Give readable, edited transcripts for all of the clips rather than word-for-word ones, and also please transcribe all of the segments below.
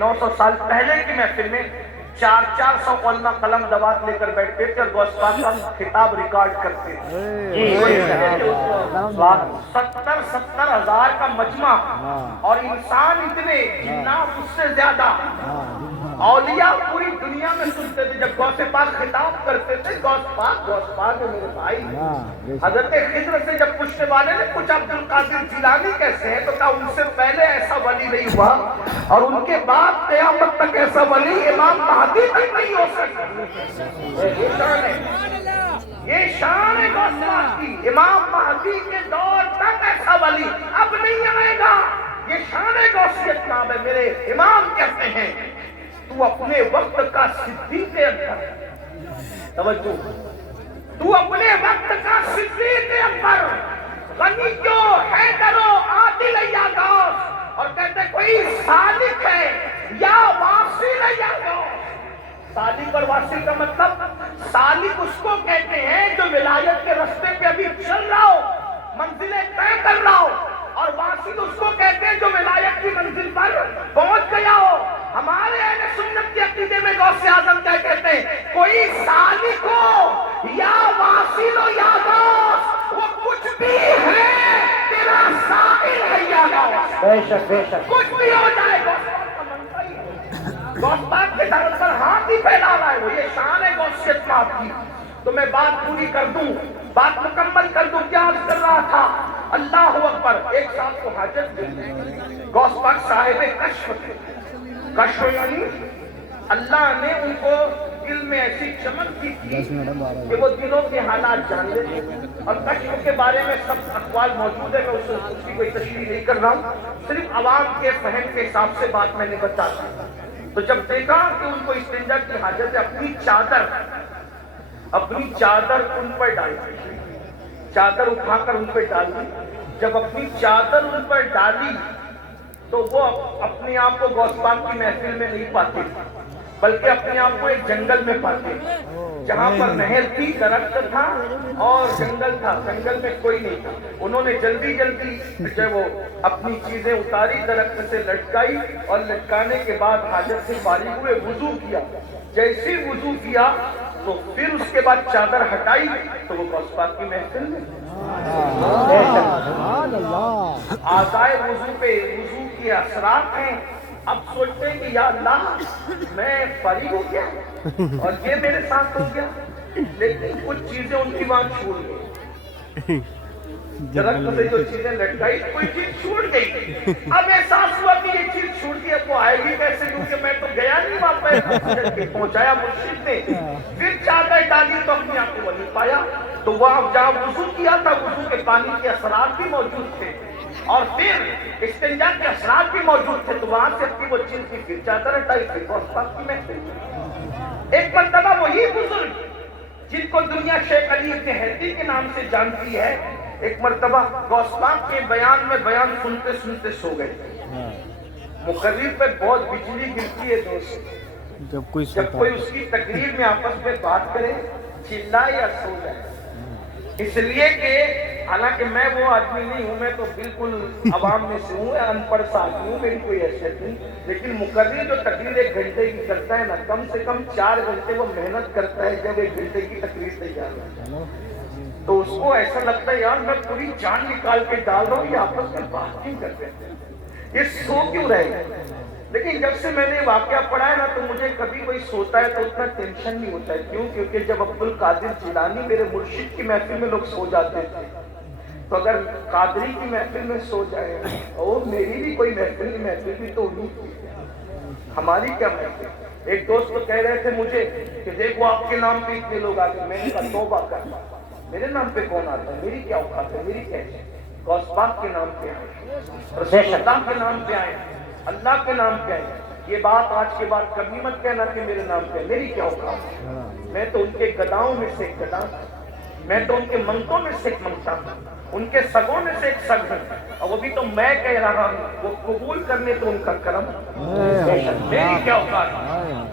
900 سال پہلے کی محفل میں 400 علماء قلم دوات لے کر بیٹھتے تھے اور غوث پاک کا خطاب ریکارڈ کرتے تھے. 70 ہزار کا مجمع اور انسان اتنے، جنات اس سے زیادہ، اولیاء پوری دنیا میں سنتے تھے. جب غوث پاک خطاب کرتے تھے، غوث پاک میرے بھائی. حضرت خضر سے جب پوچھنے والے نے پوچھا عبد القادر جیلانی کیسے ہے، تو کہا ان سے پہلے ایسا ولی نہیں ہوا اور ان کے بعد قیامت تک ایسا ولی امام مہدی تک نہیں ہو سکتا. یہ شان ہے غوث پاک کی. امام مہدی کے دور تک ایسا ولی اب نہیں آئے گا. یہ شان غوثیت نام ہے. میرے امام کہتے ہیں تو اپنے وقت کا صدیق اکبر، توجہ، تو اپنے وقت کا صدیق اکبر، غنیو حیدرو عادل یا غوث. اور کہتے کوئی سالک ہے یا واصل ہے یا غوث. سالک اور واصل کا مطلب، سالک اس کو کہتے ہیں جو ولایت کے راستے پہ ابھی چل رہا ہو، منزلیں طے کر رہا ہو، اور واصل اس کو کہتے ہیں جو ولایت کی منزل پر پہنچ گیا ہو. ہمارے اہل سنت کے عقیدے میں غوث اعظم کیا کہتے ہیں، کوئی سالک ہو یا واصل ہو یا غوث، وہ کچھ بھی ہے تیرا سائل ہے یا غوث. بے شک بے شک. کچھ بھی ہو جائے غوث پاک کے در پر ہاتھ ہی پھیلا رہا ہے وہ. یہ شان ہے غوثیت پاک کی. تو میں بات پوری کر دوں، بات مکمل کر دوں. کیا عرض کر رہا تھا؟ اللہ اکبر. ایک صاحب کو حاجت تھی، غوث پاک صاحب کشف تھے. کشف یعنی اللہ نے ان کو دل میں ایسی چمک کی تھی کہ وہ دلوں کے حالات جان لیتے. اور کشف کے بارے میں سب اقوال موجود ہے، میں اس کی کوئی تشریح نہیں کر رہا ہوں، صرف عوام کے فہم کے حساب سے بات میں نے بتاتا. تو جب دیکھا کہ ان کو استنجا کی حاجت ہے، اپنی چادر ان پر ڈالی، چادر اٹھا کر ان پر ڈالی. جب اپنی چادر ان پر ڈالی تو وہ اپنے آپ کو غوث پاک کی محفل میں نہیں پاتے، بلکہ اپنے آپ کو ایک جنگل میں پاتے، جہاں پر نہر تھی، درخت تھا اور جنگل تھا. جنگل میں کوئی نہیں تھا. انہوں نے جلدی جب وہ اپنی چیزیں اتاری، درخت سے لٹکائی، اور لٹکانے کے بعد حاجت سے فارغ ہوئے، وضو کیا. جیسے وضو کیا تو پھر اس کے بعد چادر ہٹائی تو وہ غوث پاک کی محفل میں. آزائے وضو پہ وضو کے اثرات ہیں. اب سوچتے ہیں کہ یا اللہ میں فارغ ہو گیا اور یہ میرے ساتھ ہو گیا، لیکن کچھ چیزیں ان کی وہاں چھوٹ گئی. درخت سے جو چیزیں لٹکائی کوئی چیز چھوٹ گئی. اب احساس ہوا کہ یہ چیز چھوٹ گئی، اب وہ آئے گی کیسے، کیونکہ میں تو گیا نہیں وہاں پہ. پہنچایا مرشد نے، پھر چادر ڈالی تو اپنے آپ کو وہیں پایا. تو وہاں جہاں وضو کیا تھا، وضو کے پانی کے اثرات بھی موجود تھے اور پھر استنجا کے اثرات بھی موجود تھے. تو وہاں سے اپنی وہ چیز کی پھر چادر ہٹائی، پھر غوث پاک کی محفل. ایک مرتبہ وہی بزرگ جن کو دنیا شیخ علی ابن ہیتی کے نام سے جانتی ہے، ایک مرتبہ غوث پاک کے بیان میں بیان سنتے سنتے سو گئے. مقرر پہ بہت بجلی گرتی ہے دوست. جب کوئی اس کی تقریر میں آپس میں بات کرے، چلائے یا سو جائے. اس لیے کہ حالانکہ میں وہ آدمی نہیں ہوں، میں تو بالکل عوام میں سے ہوں، ان پڑھ سا آدمی ہوں، میری کوئی حیثیت نہیں. لیکن مقرر جو تقریر 1 گھنٹے کی کرتا ہے نا، کم سے کم 4 گھنٹے وہ محنت کرتا ہے جب 1 گھنٹے کی تقریر تیار ہے. تو اس کو ایسا لگتا ہے یار میں پوری جان نکال کے ڈال رہا ہوں، یہ آپس میں بات کیوں کرتے ہیں، یہ سو کیوں رہے گا. لیکن جب سے میں نے واقعہ پڑھا ہے نا، تو مجھے کبھی کوئی سوتا ہے تو اتنا ٹینشن نہیں ہوتا ہے. کیوں؟ کیونکہ جب عبد القادر جیلانی میرے مرشد کی محفل میں لوگ سو جاتے تھے، تو اگر قادری کی محفل میں سو جائے اور میری بھی کوئی محفل بھی تو ہوئی، ہماری کیا محفل. ایک دوست تو کہہ رہے تھے مجھے کہ دیکھو آپ کے نام پہ اتنے لوگ آتے. میں نے کہا توبہ کرنا، میرے نام پہ کون آتا ہے، میری کیا اوقات ہے، میری کیا ہے. غوث پاک کے نام پہ آئے، رسول اللہ کے نام پہ آئے، اللہ کے نام پہ آئے. یہ بات آج کے بعد کبھی مت کہنا کہ میرے نام پہ، میری کیا اوقات ہے. میں تو ان کے گداؤں میں سے ایک گدا، میں تو ان کے منگتوں میں سے ایک منگتا ہوں، ان کے سگوں میں سے ایک سگ ہوں، اور وہ بھی تو میں کہہ رہا ہوں، وہ قبول کرنے تو ان کا کرم. میری کیا اوقات ہے.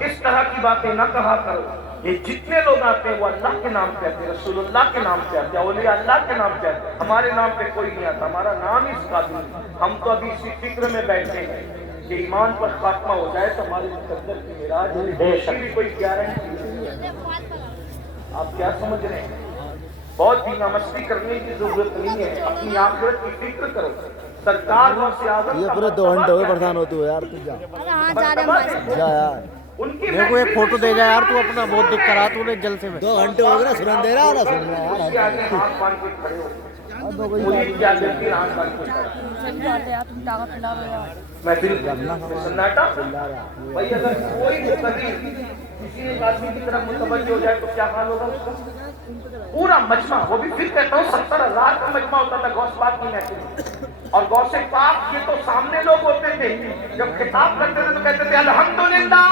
اس طرح کی باتیں نہ کہا کرو. یہ جتنے لوگ آتے ہیں وہ اللہ کے نام پہ آتے ہیں، رسول اللہ کے نام پہ آتے ہیں، اولیاء اللہ کے نام پہ آتے ہیں. ہمارے نام پہ کوئی نہیں آتا، ہمارا نام اس قابل. ہم تو ابھی اسی فکر میں بیٹھے ہیں کہ ایمان پر خاتمہ ہو جائے تو ہماری مقدر کی معراج بھی کوئی گارنٹی نہیں ہے۔ آپ کیا سمجھ رہے ہیں؟ بہت دھینا مستی کرنے کی ضرورت نہیں ہے، اپنی آخرت کی فکر کرو۔ سرکار غوث اعظم یہ پورے 2 گھنٹے ہوئے پریشان ہوتے ہو یار، تو جا جا یار، میرے کو ایک فوٹو دے جا یار، تو اپنا بہت دکھ کرا تو نے جل سے میں 2 گھنٹے ہو گئے نا، سنن دے رہا نا، سن رہا کے آگے ہاتھ باندھ کے کھڑے ہو، مرید کیا دیکھتی ہے ہاتھ باندھ کے کھڑے محفل میں سناٹا۔ بھائی اگر کوئی مقتدی کسی ایک آدمی کی طرف متوجہ ہو جائے تو کیا حال ہوگا اس کا؟ پورا مجمع، وہ بھی پھر کہتا ہوں 70,000 کا مجمع ہوتا تھا غوث پاک کی محفل میں، اور غوث پاک یہ تو سامنے لوگ ہوتے تھے، جب خطاب کرتے تھے تو کہتے تھے الحمدللہ،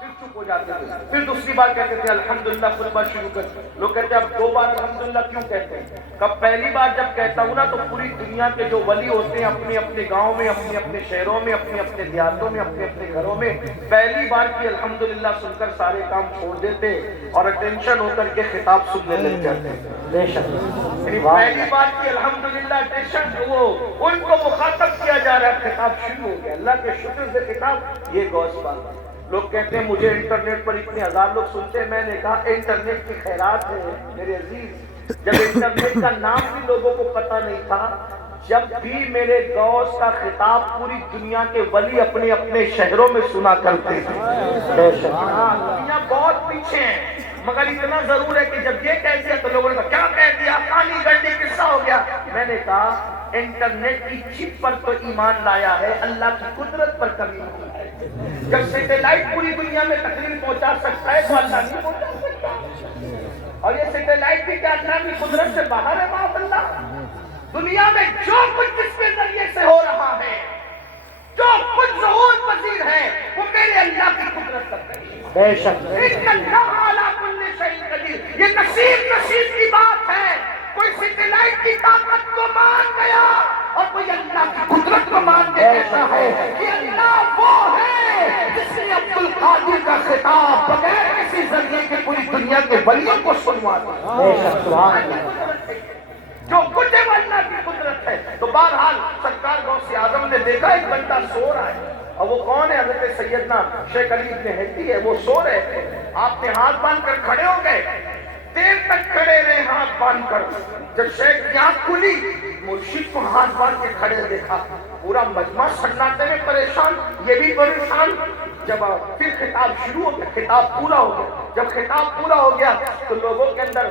پھر چپ ہو جاتے تھے، پھر دوسری بار کہتے تھے الحمدللہ، خطبہ شروع کرتے۔ لوگ کہتے ہیں اب 2 بار الحمدللہ کیوں کہتے ہیں؟ کب پہلی بار جب کہتا ہوں نا تو پوری دنیا کے جو ولی ہوتے ہیں اپنے اپنے گاؤں میں، اپنے اپنے شہروں میں، اپنے اپنے دیہاتوں میں، اپنے اپنے گھروں میں پہلی بار کی الحمدللہ سن کر سارے کام چھوڑ دیتے اور اٹینشن ہو کر کے خطاب سننے لگ جاتے۔ بے شک یعنی پہلی بار کی الحمدللہ اٹینشن، وہ ان کو مخاطب کیا جا رہا ہے، خطاب شروع ہو گیا، اللہ کے شکر سے خطاب۔ یہ غوث پاک ہے۔ لوگ کہتے ہیں مجھے انٹرنیٹ پر اتنے 1000 لوگ سنتے ہیں، میں نے کہا انٹرنیٹ کی خیرات ہے میرے عزیز، جب انٹرنیٹ کا نام بھی لوگوں کو پتہ نہیں تھا، جب بھی میرے غوث کا خطاب پوری دنیا کے ولی اپنے اپنے شہروں میں سنا کرتے تھے۔ دنیا بہت پیچھے ہیں، مگر اتنا ضرور ہے کہ جب یہ کہہ دیا تو لوگوں نے کہا کیا کہہ دیا، کہانی گڑی قصہ ہو گیا۔ میں نے کہا انٹرنیٹ کی چپ پر تو ایمان لایا ہے، اللہ کی قدرت پر کبھی نہیں لایا۔ جب سیٹلائٹ پوری دنیا میں تقریر پہنچا سکتا ہے تو اللہ نہیں پہنچا سکتا، اور یہ سیٹلائٹ بھی کیا اللہ کی قدرت سے باہر ہے؟ معاذ اللہ۔ دنیا میں جو کچھ جس کے ذریعے سے ہو رہا ہے، جو کچھ ظہور پذیر ہے، وہ میرے اللہ کی قدرت کا دلیل ہے۔ بے شک یہ نصیب کی بات ہے، کوئی سیٹلائٹ کی طاقت کو مان گیا اور کوئی اللہ کی قدرت کو مان کے کہتا ہے کہ اللہ وہ ہے جس نے عبد القادر کا خطاب بغیر کسی ذریعے کے پوری دنیا کے ولیوں کو سنوا دیا۔ بے شک سبحان اللہ، جو کچھ ہے وہ اللہ کی قدرت ہے۔ تو بہرحال سرکار غوث اعظم نے دیکھا ایک بندہ سو رہا ہے، اور وہ کون ہے؟ حضرت سیدنا شیخ علی ابن ہیتی ہے، وہ سو رہے تھے، آپ نے ہاتھ باندھ کر کھڑے ہو گئے، دیر تک کھڑے رہے ہاتھ باندھ کر۔ جب شیخ کی آنکھ کھلی، مرشد کو ہاتھ باندھ کے کھڑے دیکھا، پورا مجمع سناٹے میں پریشان، یہ بھی پریشان۔ جب پھر خطاب شروع ہو گیا، خطاب پورا ہو گیا، جب خطاب پورا ہو گیا تو لوگوں کے اندر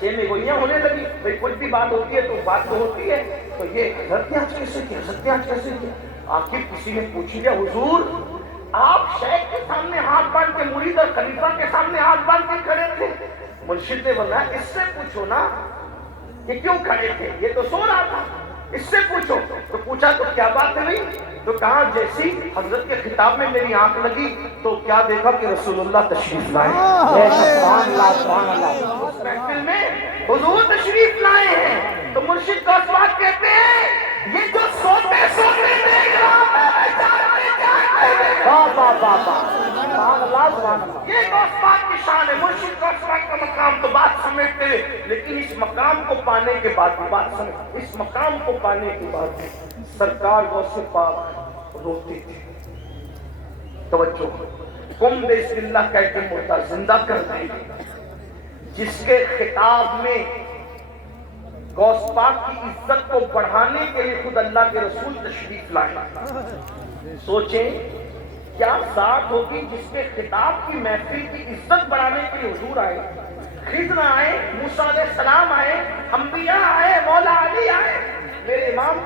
چین گوئیاں ہونے لگی، بھئی کچھ بھی بات ہوتی ہے تو بات تو ہوتی ہے، تو یہ حضرت آج کیسے کیا، حضرت آج کیسے کیا؟ آخر کسی نے پوچھ لیا حضور آپ شیخ کے سامنے ہاتھ باندھ کے، مرید اور خلیفہ کے سامنے ہاتھ باندھ کے کھڑے تھے؟ مرشد نے بولا اس سے پوچھو نا کہ کیوں کھڑے تھے، یہ تو سو رہا تھا، اس سے پوچھو۔ تو پوچھا تو کیا بات ہے بھائی؟ تو کہا جیسی حضرت کے خطاب میں میری آنکھ لگی تو کیا دیکھا کہ رسول اللہ تشریف لائے۔ سبحان اللہ سبحان اللہ، اس محفل میں حضور تشریف لائے ہیں۔ تو مرشد کو بات کہتے ہیں یہ جو سوتے سوتے دیکھ رہا میں جانتے جانتے، سبحان اللہ سبحان اللہ، یہ غوث پاک کی شان ہے۔ مرشد غوث پاک کا مقام تو بات سمجھتے ہیں، لیکن اس مقام کو پانے کے بعد بات سمجھ، اس مقام کو پانے کے بعد سرکار غوث پاک روتے تھے۔ توجہ، قم بسم اللہ کہہ کے مردہ زندہ کر دیں، جس کے خطاب میں غوث پاک کی عزت کو بڑھانے کے لیے خود اللہ کے رسول تشریف لائے۔ سوچیں کیا ذات ہوگی جس کے خطاب کی محفل کی عزت بڑھانے کے لیے حضور آئے، خضر آئے، موسیٰ علیہ السلام آئے، انبیاء آئے، مولا علی آئے۔ میرے امام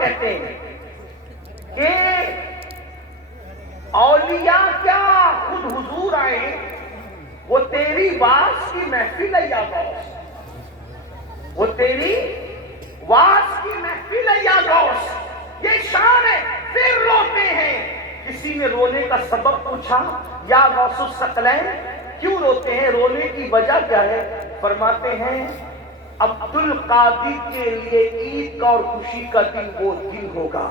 کہتے ہیں کہ اولیاء کیا خود حضور آئے، وہ تیری واز کی محفل ہے یا غوث، وہ تیری واز کی محفل ہے یا غوث، یہ شان ہے۔ پھر روتے ہیں، کسی نے رونے کا سبب پوچھا یا غوث الثقلین کیوں روتے ہیں، رونے کی وجہ کیا ہے؟ فرماتے ہیں عبد القادر کے لیے عید کا اور خوشی کا دن وہ دن ہوگا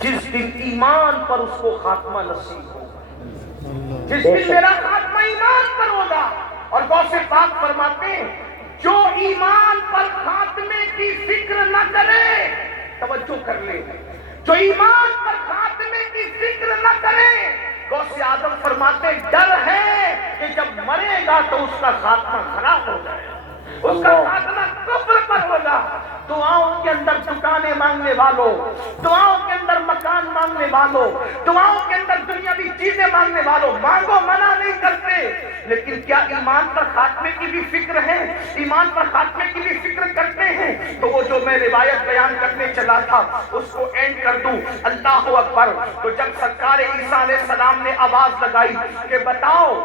جس دن ایمان پر اس کو خاتمہ نصیب ہوگا، جس دن میرا خاتمہ ایمان پر ہوگا۔ اور غوث پاک فرماتے ہیں جو ایمان پر خاتمے کی فکر نہ کرے، توجہ کر لے، جو ایمان پر خاتمے کی فکر نہ کرے. غوث اعظم فرماتے ڈر ہے کہ جب مرے گا تو اس کا خاتمہ خراب ہو جائے گا، اس کا خاتمہ کفر پر ہوگا. دعاؤں کے اندر دکانیں مانگنے والوں، دعاؤں کے اندر مکان مانگنے والوں، دعاؤں کے اندر دنیاوی چیزیں مانگنے والوں، مانگو منع نہیں کرتے، لیکن کیا ایمان پر خاتمے کی بھی فکر ہے؟ ایمان پر خاتمے کی بھی فکر کرتے ہیں؟ تو وہ جو میں روایت بیان کرنے چلا تھا اس کو اینڈ کر دوں. اللہ اکبر. تو جب سرکار عیسیٰ علیہ السلام نے آواز لگائی کہ بتاؤ